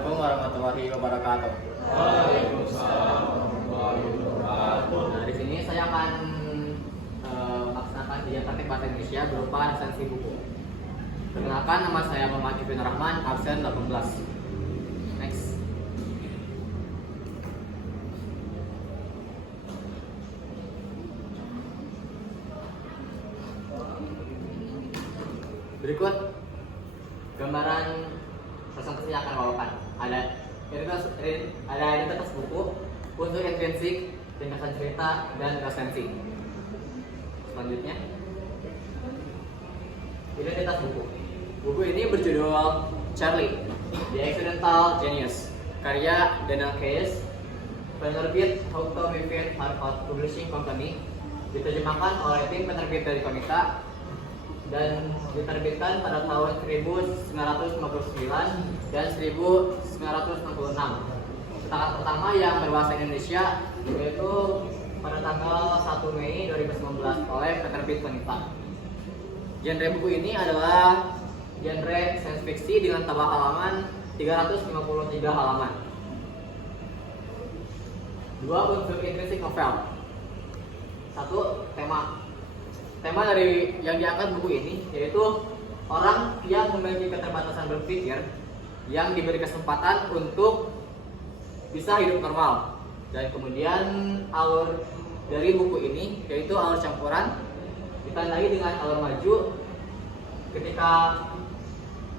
Assalamualaikum warahmatullahi wabarakatuh. Waalaikumsalam warahmatullahi wabarakatuh. Nah, di sini saya akan melaksanakan kajian praktik bahasa Indonesia berupa resensi buku. Perkenalkan, nama saya Muhammad Ibn Rahman, absen 18. Next. Berikut gambaran presentasi yang akan bawakan. Ada identitas buku, unsur intrinsik, ringkasan cerita, dan resensi. Selanjutnya, identitas buku. Buku ini berjudul Charlie, The Accidental Genius, karya Daniel Case, penerbit Houghton Mifflin Harcourt Publishing Company, diterjemahkan oleh tim penerbit dari Komika, dan diterbitkan pada tahun 1959 dan 1966. Cetakan pertama yang berbahasa Indonesia yaitu pada tanggal 1 Mei 2019 oleh penerbit Komika. Genre buku ini adalah genre science fiction dengan tambah halaman 353 halaman. Dua unsur intrinsik novel. Satu, tema. Tema dari yang diangkat buku ini yaitu orang yang memiliki keterbatasan berpikir yang diberi kesempatan untuk bisa hidup normal. Dan kemudian alur dari buku ini yaitu alur campuran ditandai dengan alur maju ketika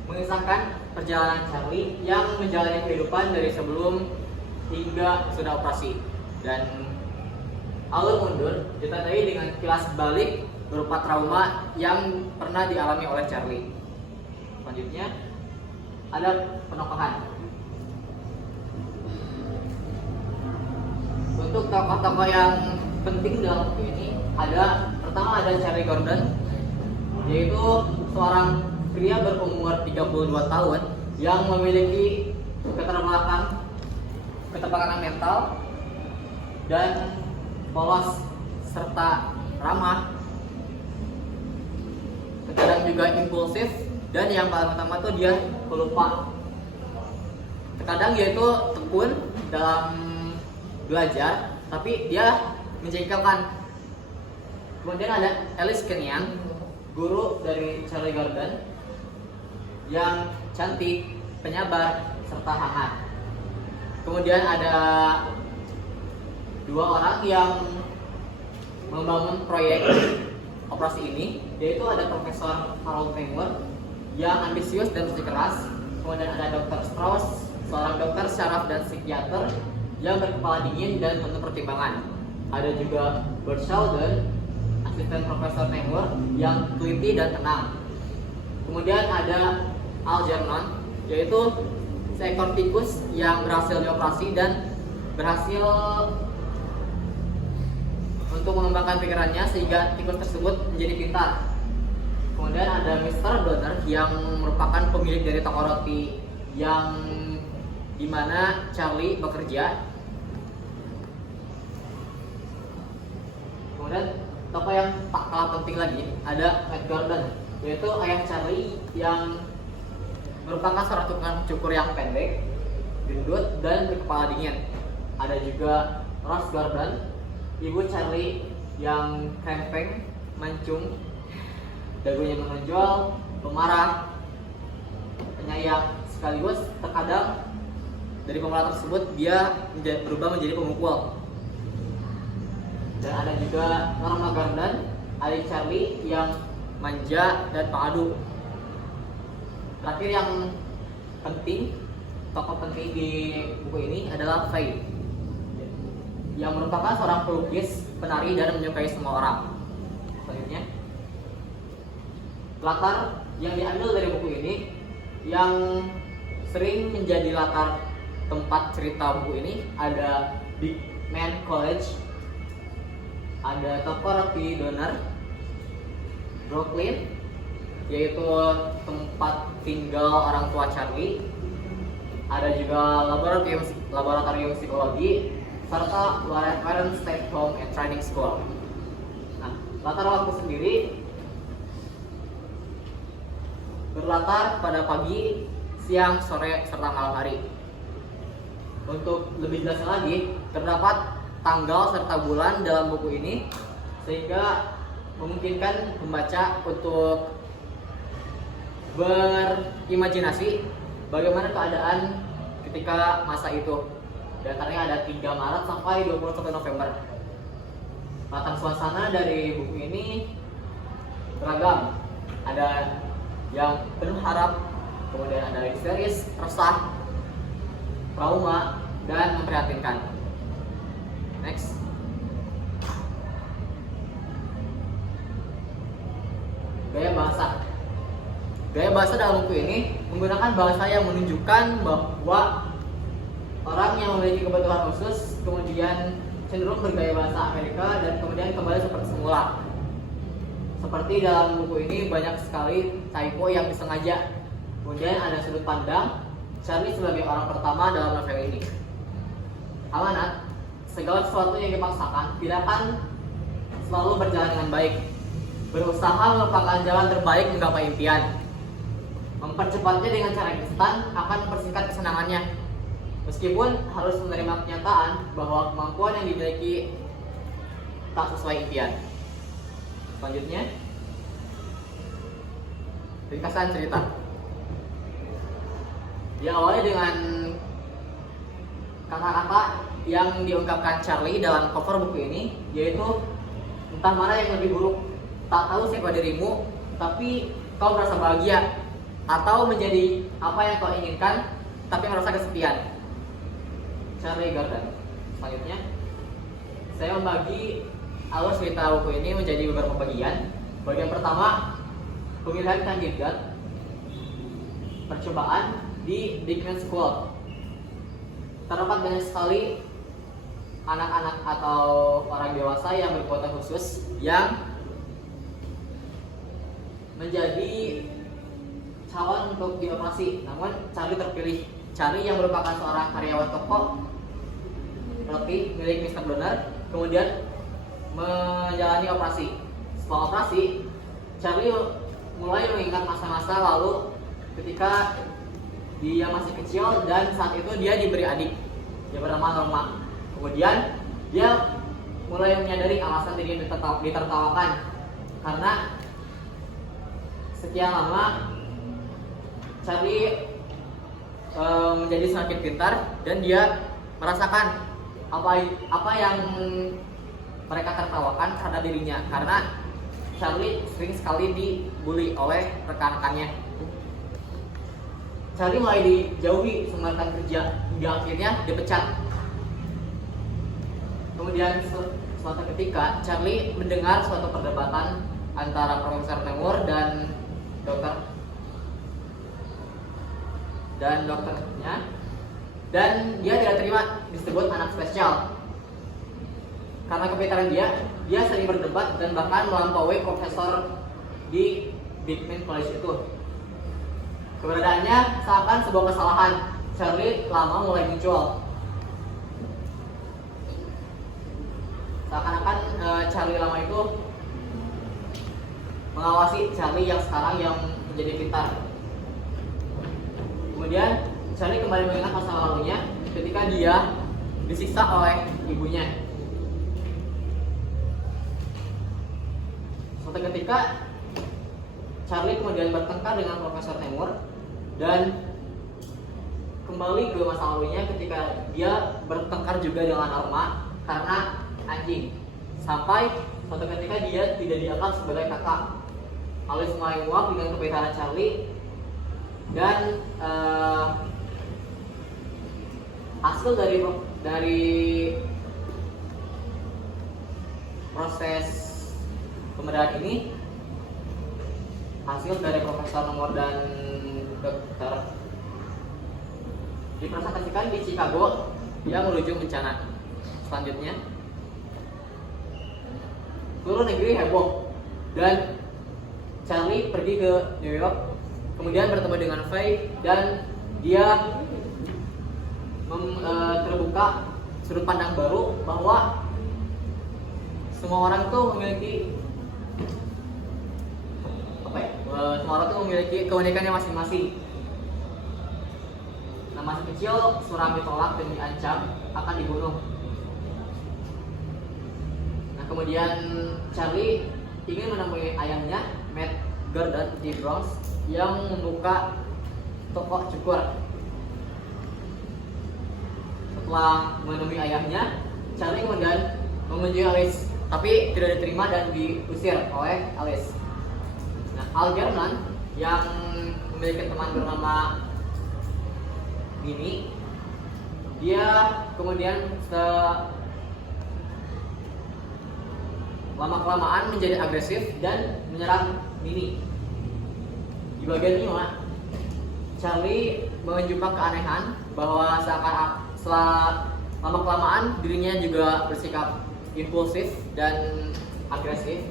mengisahkan perjalanan Charlie yang menjalani kehidupan dari sebelum hingga sudah operasi, dan alur mundur ditandai dengan kilas balik berupa trauma yang pernah dialami oleh Charlie. Selanjutnya ada penokohan. Untuk tokoh-tokoh yang penting dalam buku ini pertama ada Charlie Gordon, yaitu seorang pria berumur 32 tahun yang memiliki keterbelakangan mental dan polos serta ramah, terkadang juga impulsif, dan yang paling utama tuh dia pelupa. Terkadang dia itu tekun dalam belajar, tapi dia menjengkelkan. Kemudian ada Alice Kenyan, guru dari Charlie Gordon, yang cantik, penyabar, serta hangat. Kemudian ada dua orang yang membangun proyek operasi ini, yaitu ada Profesor Harold Taylor yang ambisius dan bersikeras. Kemudian ada Dr. Strauss, seorang dokter syaraf dan psikiater yang berkepala dingin dan penuh pertimbangan. Ada juga Bert Sheldon, asisten Profesor Taylor yang teliti dan tenang. Kemudian ada Algernon, yaitu seekor tikus yang berhasil dioperasi dan berhasil untuk mengembangkan pikirannya sehingga tikus tersebut menjadi pintar. Kemudian ada Mr. Donner yang merupakan pemilik dari toko roti yang dimana Charlie bekerja. Kemudian tokoh yang tak kalah penting lagi ada Matt Gordon, yaitu ayah Charlie yang merupakan seorang tukang cukur yang pendek, gendut, dan berkepala dingin. Ada juga Rose Gordon, ibu Charlie yang krempeng, mancung, dagunya menonjol, pemarah, penyayang, sekaligus terkadang dari pemarah tersebut dia berubah menjadi pemukul. Dan ada juga Norma Gordon, adik Charlie yang manja dan pengadu. Terakhir yang penting, tokoh penting di buku ini adalah Faye, yang merupakan seorang pelukis, penari, dan menyukai semua orang. Selanjutnya, latar yang diambil dari buku ini yang sering menjadi latar tempat cerita buku ini ada Big Man College, ada toko roti Donner, Brooklyn, yaitu tempat tinggal orang tua Charlie, ada juga laboratorium psikologi, serta Warren State Home and Training School. Nah, latar waktu sendiri berlatar pada pagi, siang, sore, serta malam hari. Untuk lebih jelasnya lagi, terdapat tanggal serta bulan dalam buku ini sehingga memungkinkan pembaca untuk berimajinasi bagaimana keadaan ketika masa itu. Di antaranya ada 3 Maret sampai 21 November. Latar suasana dari buku ini beragam. Ada yang penuh harap, kemudian ada histeris, resah, trauma, dan memprihatinkan. Next. Gaya bahasa. Gaya bahasa dalam buku ini menggunakan bahasa yang menunjukkan bahwa orang yang memiliki kebutuhan khusus kemudian cenderung bergaya bahasa Amerika dan kemudian kembali seperti semula. Seperti dalam buku ini banyak sekali typo yang disengaja. Kemudian ada sudut pandang Charlie sebagai orang pertama dalam novel ini. Amanat, segala sesuatu yang dipaksakan tidak akan selalu berjalan dengan baik. Berusaha merupakan jalan terbaik menggapai impian. Mempercepatnya dengan cara instan akan mempersingkat kesenangannya. Meskipun harus menerima kenyataan bahwa kemampuan yang dimiliki tak sesuai impian. Selanjutnya, ringkasan cerita. Diawali dengan kata-kata yang diungkapkan Charlie dalam cover buku ini, yaitu entah mana yang lebih buruk, tak tahu siapa dirimu, tapi kau merasa bahagia, atau menjadi apa yang kau inginkan, tapi merasa kesepian. Charlie Garden. Selanjutnya, saya membagi alur cerita buku ini menjadi beberapa bagian. Bagian pertama, pemilihan kandidat percobaan di Dickman School. Terdapat banyak sekali anak-anak atau orang dewasa yang berkebutuhan khusus yang menjadi calon untuk dioperasi. Namun Charlie terpilih. Charlie yang merupakan seorang karyawan toko roti milik Mr. Donner kemudian menjalani operasi. Setelah operasi, Charlie mulai mengingat masa-masa lalu ketika dia masih kecil dan saat itu dia diberi adik yang bernama Norma. Kemudian dia mulai menyadari alasan dirinya ditertawakan karena sekian lama Charlie menjadi semakin pintar dan dia merasakan apa yang mereka tertawakan terhadap dirinya karena Charlie sering sekali dibully oleh rekan-rekannya. Charlie mulai dijauhi semacam kerja hingga akhirnya dipecat. Kemudian suatu ketika Charlie mendengar suatu perdebatan antara Profesor Nemur dan dokternya, dan dia tidak terima disebut anak spesial. Karena kepintaran dia sering berdebat dan bahkan melampaui profesor di Dickman College itu. Keberadaannya seakan sebuah kesalahan. Charlie lama mulai muncul. Seakan-akan Charlie lama itu mengawasi Charlie yang sekarang yang menjadi pintar. Kemudian Charlie kembali mengingat masa lalunya ketika dia disiksa oleh ibunya. Suatu ketika Charlie kemudian bertengkar dengan Profesor Nemur dan kembali ke masa lalunya ketika dia bertengkar juga dengan Norma karena anjing. Sampai suatu ketika dia tidak dianggap sebagai kakak. Alice mulai muak dengan kepintaran Charlie dan hasil dari proses pembedahan ini, hasil dari Profesor Nomor dan dokter dipresentasikan di Chicago yang menuju bencana. Selanjutnya, seluruh negeri heboh dan Charlie pergi ke New York, kemudian bertemu dengan Faye dan dia terbuka sudut pandang baru bahwa semua orang tuh memiliki semua orang tuh memiliki keunikannya masing-masing. Nah, masih kecil suram ditolak dan diancam akan dibunuh. Nah, kemudian Charlie ingin menemui ayahnya, Matt Gordon di Bronx, yang membuka toko cukur. Setelah menemui ayahnya, Charlie kemudian mengunjungi Alice, tapi tidak diterima dan diusir oleh Alice. Nah, Algernon yang memiliki teman bernama Minnie, dia kemudian lama-kelamaan menjadi agresif dan menyerang Minnie. Di bagian 5, Charlie menjumpai keanehan bahwa setelah lama-kelamaan dirinya juga bersikap impulsif dan agresif.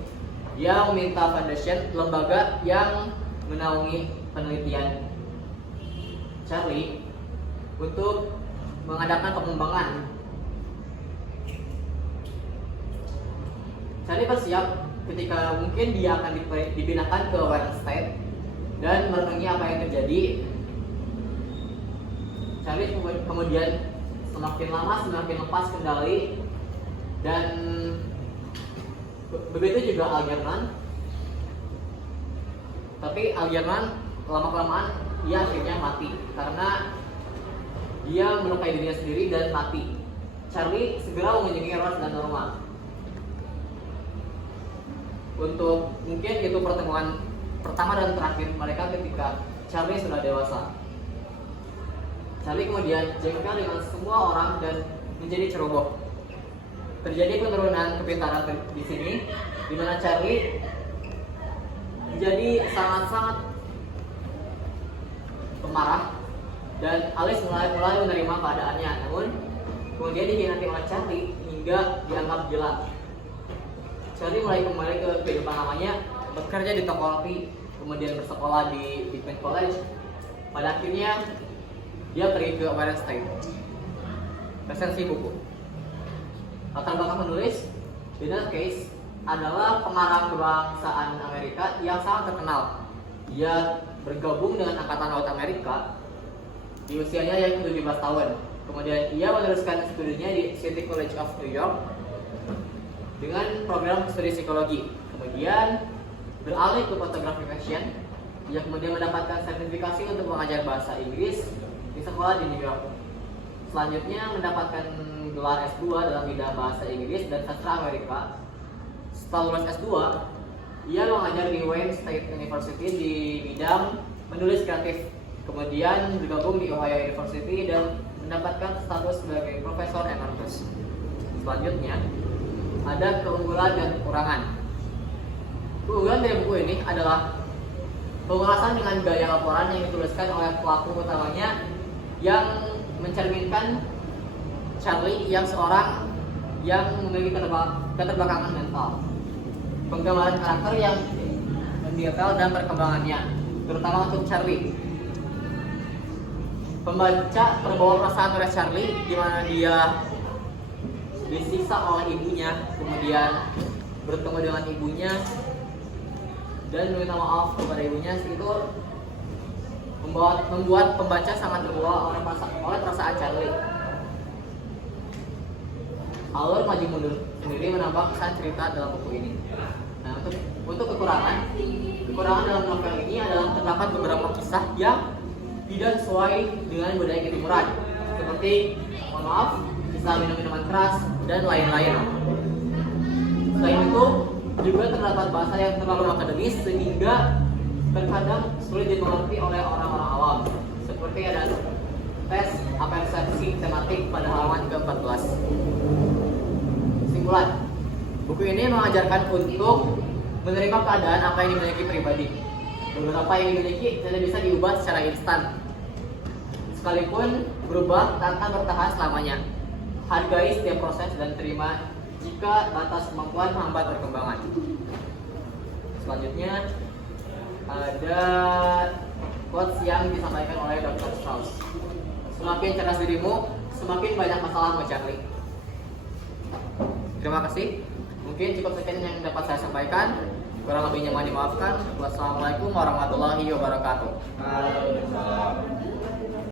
Dia meminta Foundation, lembaga yang menaungi penelitian Charlie, untuk mengadakan pengembangan. Charlie bersiap ketika mungkin dia akan dipindahkan ke Warren State dan merenungi apa yang terjadi. Charlie kemudian semakin lama semakin lepas kendali, dan begitu juga Algernon. Tapi Algernon lama-kelamaan ia akhirnya mati karena dia melukai dirinya sendiri dan mati. Charlie segera mengunjungi Ross dan Norma. Untuk mungkin itu pertemuan pertama dan terakhir mereka ketika Charlie sudah dewasa. Charlie kemudian jengkel dengan semua orang dan menjadi ceroboh. Terjadi penurunan kepintaran di sini, di mana Charlie menjadi sangat-sangat pemarah, dan Alice mulai menerima keadaannya. Namun kemudian dikhianati oleh Charlie hingga dianggap gila. Charlie mulai kembali ke kehidupan lamanya, bekerja di toko roti, kemudian bersekolah di Beekman College. Pada akhirnya dia pergi ke Warren State. Resensi buku. Latar belakang penulis, Donald Case adalah pengarang kebangsaan Amerika yang sangat terkenal. Ia bergabung dengan Angkatan Laut Amerika di usianya yang 17 tahun. Kemudian ia meneruskan studinya di City College of New York dengan program studi psikologi. Kemudian beralih ke fotografi fashion. Ia kemudian mendapatkan sertifikasi untuk mengajar bahasa Inggris di sekolah di New York. Selanjutnya mendapatkan gelar S2 dalam bidang bahasa Inggris dan sastra Amerika. Setelah lulus S2, ia mengajar di Wayne State University di bidang menulis kreatif. Kemudian bergabung di Ohio University dan mendapatkan status sebagai profesor emeritus. Selanjutnya, ada keunggulan dan kekurangan. Keunggulan dari buku ini adalah pengulasan dengan gaya laporan yang dituliskan oleh pelaku utamanya yang mencerminkan Charlie yang seorang yang memiliki keterbelakangan mental. Penggambaran karakter yang mendetail dan perkembangannya, terutama untuk Charlie. Pembaca terbawa perasaan oleh Charlie, di mana dia disiksa oleh ibunya, kemudian bertemu dengan ibunya dan meminta maaf kepada ibunya. Itu membuat pembaca sangat terbawa oleh perasaan Charlie. Alur maju mundur sendiri menambah kesan cerita dalam buku ini. Nah, untuk kekurangan dalam novel ini adalah terdapat beberapa kisah yang tidak sesuai dengan budaya ketimuran, seperti mohon maaf, kisah minum minuman keras dan lain-lain. Selain itu, juga terdapat bahasa yang terlalu akademis sehingga terkadang sulit dimengerti oleh orang-orang awam. Seperti ada tes persepsi tematik pada halaman ke-14. Kesimpulan, buku ini mengajarkan untuk menerima keadaan apa yang dimiliki pribadi. Beberapa yang dimiliki tidak bisa diubah secara instan. Sekalipun berubah tak akan bertahan selamanya. Hargai setiap proses dan terima jika batas kemampuan menghambat perkembangan. Selanjutnya ada quotes yang disampaikan oleh Dr. Strauss. Semakin cerdas dirimu, semakin banyak masalahmu, Charlie. Terima kasih. Mungkin cukup sekian yang dapat saya sampaikan. Kurang lebihnya mohon dimaafkan. Wassalamualaikum warahmatullahi wabarakatuh. Waalaikumsalam.